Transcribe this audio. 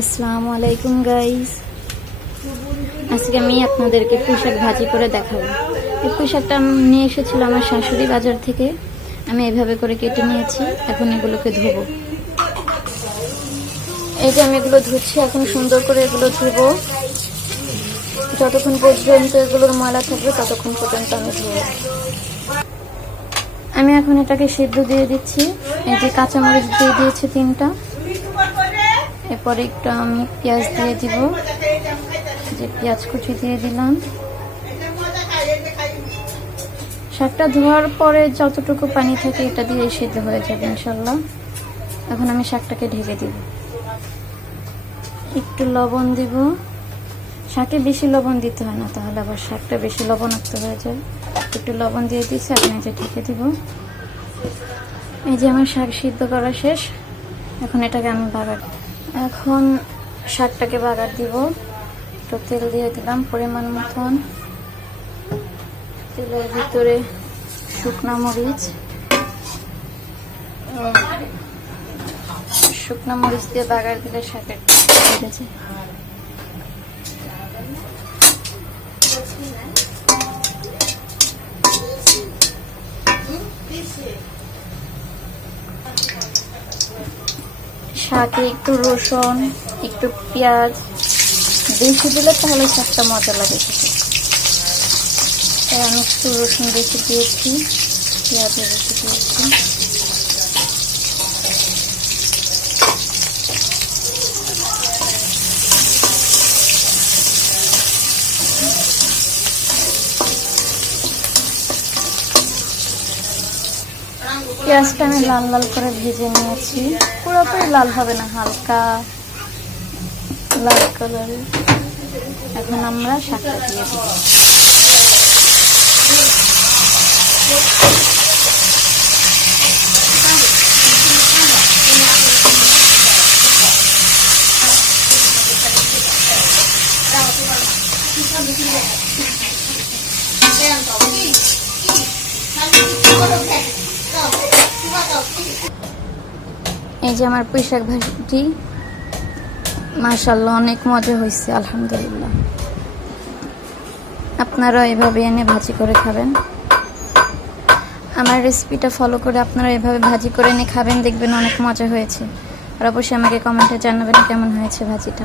আসসালামু আলাইকুম গাইস, আজকে আমি আপনাদেরকে পুঁইশাক ভাজি করে দেখাবো। এই পুঁইশাকটা আমি নিয়ে এসেছিল আমার শাশুড়ি বাজার থেকে। আমি এভাবে করে কেটে নিয়েছি। এখন এগুলোকে ধুবো। এই যে আমি এগুলো ধুচ্ছি, এখন সুন্দর করে এগুলো ধুবো। যতক্ষণ পর্যন্ত এগুলোর ময়লা থাকবে ততক্ষণ পর্যন্ত আমি ধুবো। আমি এখন এটাকে সিদ্ধ দিয়ে দিচ্ছি। এই যে কাঁচামরিচ দিয়ে দিয়েছি 3টা। এরপরে একটু আমি পেঁয়াজ দিয়ে দিব, যে পেঁয়াজ কুচি দিয়ে দিলাম। শাকটা ধোয়ার পরে যতটুকু পানি থাকে এটা দিয়ে সিদ্ধ হয়ে যাবে ইনশাল্লাহ। এখন আমি শাকটাকে ঢেকে দিব। একটু লবণ দিব। শাকে বেশি লবণ দিতে হয় না, তাহলে আবার শাকটা বেশি লবণাক্ত হয়ে যায়। একটু লবণ দিয়ে দিচ্ছি, এখন এই যে ঢেকে দিব। এই যে আমার শাক সিদ্ধ করা শেষ। এখন এটাকে আমি এখন শাকটাকে বাগার দিব। তো তেল দিয়ে দিলাম পরিমাণ মতন। তেলের ভিতরে শুকনো মরিচ দিয়ে বাগার দিলে শাকের বেড়ে যায়। শাকে একটু রসুন, একটু পেঁয়াজ বেশি দিলে তাহলে শাকটা মজা লাগে খেতে। তাই আমি একটু রসুন বেশি দিয়েছি, পেঁয়াজ বেশি দিয়েছি। পেঁয়াজটা আমি লাল লাল করে ভেজে নিয়েছি। পুরোপুরি লাল হবে না, হালকা লাল কালার। এখন আমরা শাকটা দিয়ে দিব। এই যে আমার পুঁইশাক ভাজি, মাশাআল্লাহ অনেক মজা হয়েছে, আলহামদুলিল্লাহ। আপনারা এভাবে এনে ভাজি করে খাবেন। আমার রেসিপিটা ফলো করে আপনারা এভাবে ভাজি করে এনে খাবেন, দেখবেন অনেক মজা হয়েছে। আর অবশ্যই আমাকে কমেন্টে জানাবেন কেমন হয়েছে ভাজিটা।